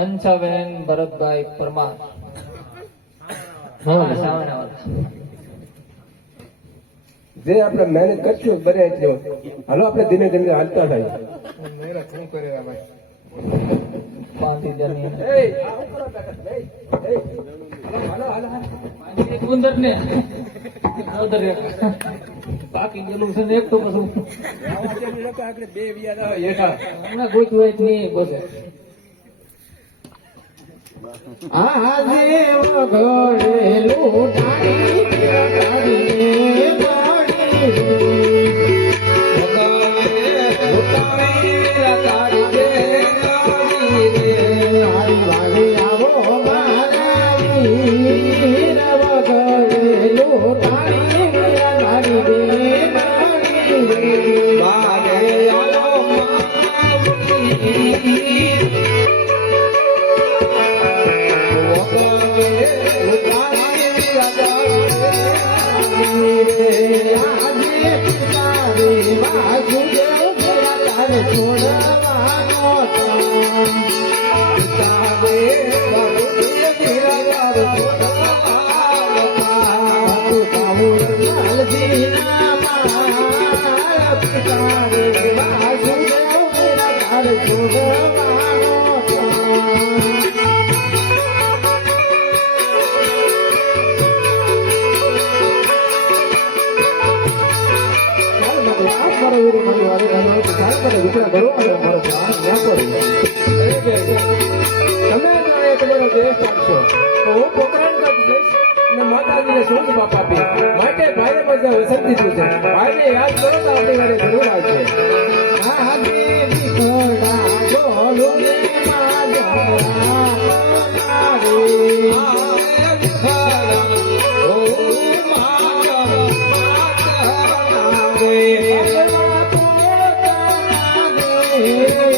અંશાબેન ભરતભાઈ પરમાર. જે આપણે મહેનત કરશું બને એટલી હાલો આપણે ધીમે ધીમે હાલતા થાય. શું કરે ભાઈ? બાકી ગયેલું છે ને એક તો પછી આપણે બે વિયાદ હેઠા હમણાં ગોતું હોય જ નહીં બોસે. આજે વઘડેલું ડાળી માટે ભાઈ બધા વસંત દીધું છે. ભાઈને યાદ કરો તો આપણી વારે જરૂર આવશે.